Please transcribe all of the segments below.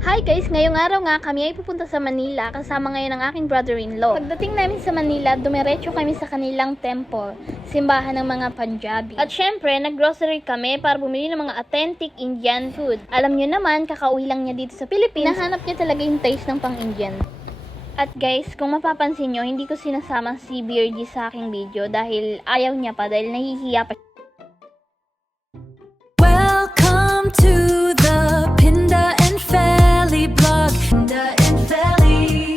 Hi guys! Ngayong araw nga kami ay pupunta sa Manila kasama ngayon ang aking brother-in-law. Pagdating namin sa Manila, dumiretso kami sa kanilang temple, simbahan ng mga Punjabi. At syempre, nag-grocery kami para bumili ng mga authentic Indian food. Alam nyo naman, kakauwi lang niya dito sa Philippines. Nahanap niya talaga yung taste ng pang-Indian. At guys, kung mapapansin nyo, hindi ko sinasama si BRG sa aking video dahil ayaw niya pa, dahil nahihiya pa. Welcome to the Pinda and Feli blog. Pinda and Feli.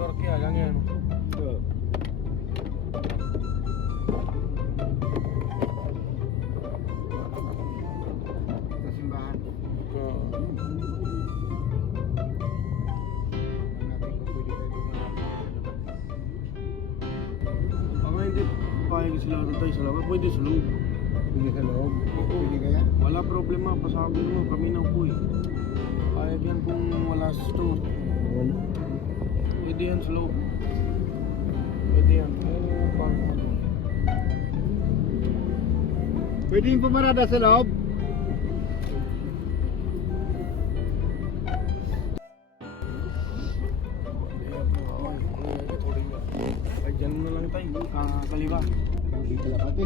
Turki a lang yan. Sa simbahan. Ako hindi payag sila tatay sa labas. Pwede sa loob. Pwede sa loob? Pwede kaya? Wala problema. Pasabi mo. Kami na po eh. Payag yan kung wala sa store. Wala. Pwede yan sa loob. Pwede yan. Pwede yung pumarada sa loob? Ay, dyan na lang tayo. Kaliwa. Dito kalakati.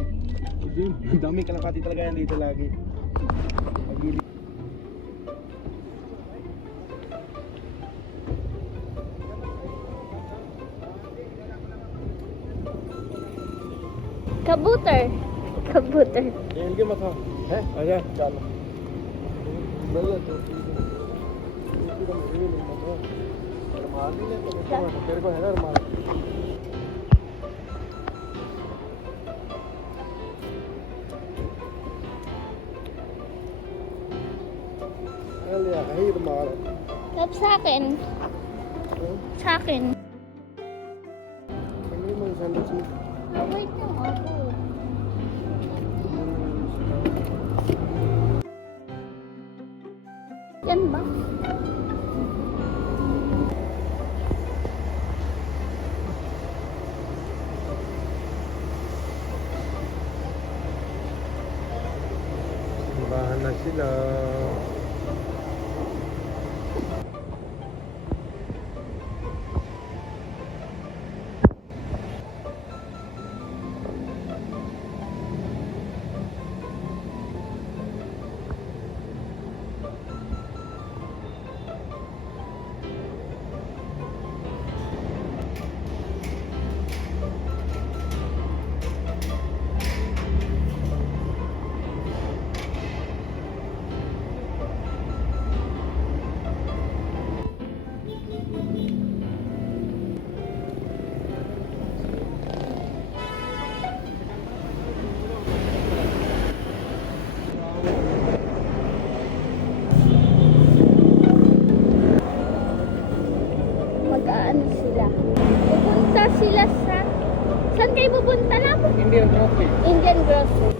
Ang dami kalakati talaga yan dito lagi. Kabuter! Kabuter! Yan ka mata. Ayan, kala. Bala to. Ito ka may rin mo to. Pero mahal din yan. Pero ko helar mahal. Alia, kahit mahal. Love sa akin. Sa akin. Ano yung mga sandals mo? Wait lang ako. Yan ba? Simbahan na sila. Mag-aano sila? Pupunta sila sa... Saan kayo pupunta na? Indian coffee. Indian grocery.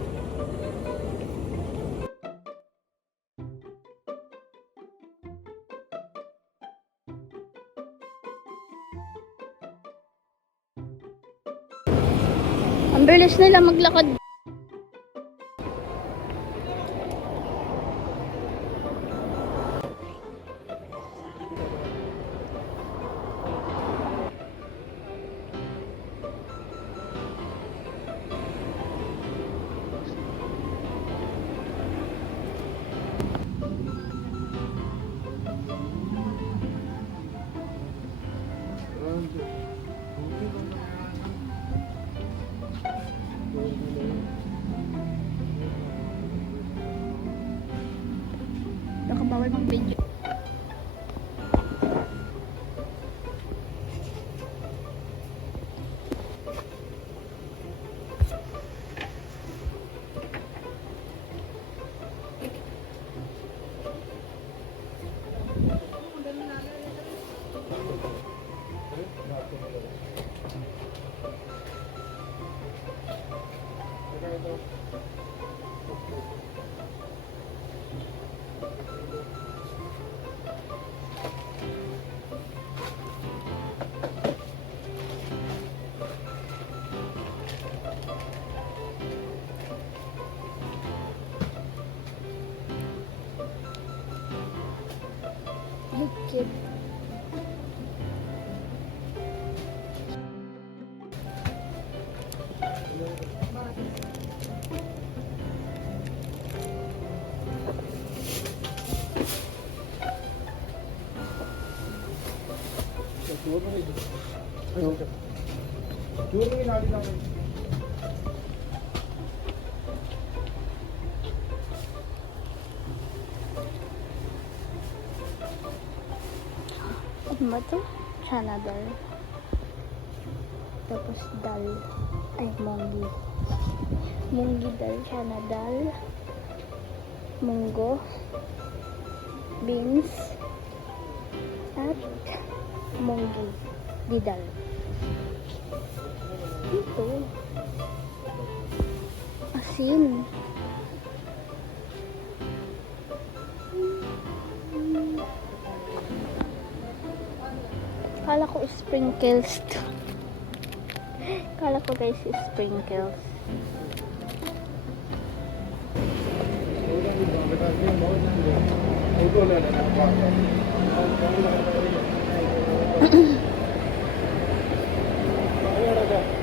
Ang bilis nila maglakad. Bawal mag-video. Kid. Ano ba ito? Chana dal. Tapos dal. Ay, munggi. Munggi dal, chana dal. Munggo. Beans. At munggi. Didal. Ito. Asin. Kala ko sprinkles to. Kala ko guys sprinkles.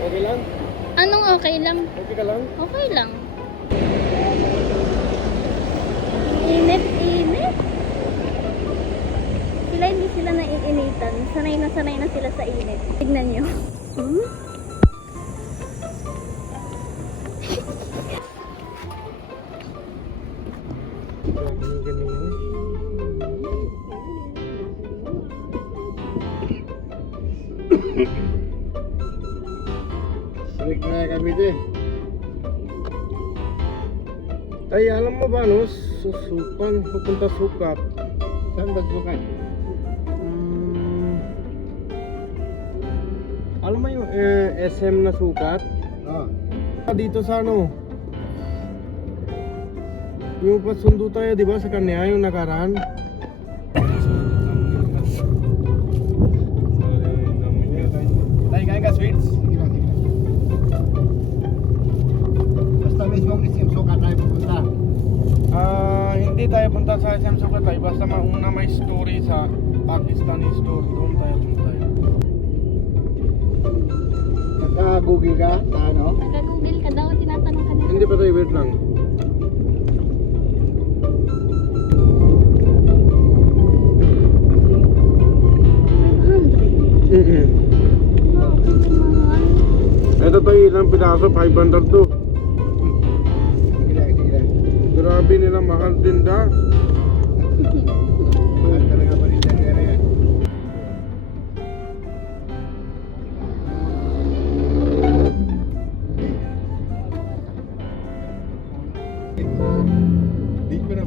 Okay lang? Anong okay lang? Okay ka lang? Okay lang. Init, init. Sila hindi sila naiinitan. Sanay na sila sa init. Tignan nyo. Hmm? Salik na kami din. Ay, alam mo ba no? Susukan, pupunta sukat. Saan ba sukat? Alam mo yung SM na sukat? Dito sa ano? Yung pasundo tayo, di ba, sa kanya, yung nakaraan? Tay, kain ka sweets? Basta mismong SM Sukat tayo pupunta. Hindi tayo punta sa SM Sukatay, basta mauna may story sa Pakistani store, doon tayo punta. Nagka-google ka sa ano? Nag-google ka daw, tinatanong ka nila. Hindi pa tayo, wait lang. Ito tayo ilang piraso, 500 to. Sige lang, sige lang. Grabe nila, mahal tinda. Mahal talaga pa rin sa area. Di ko na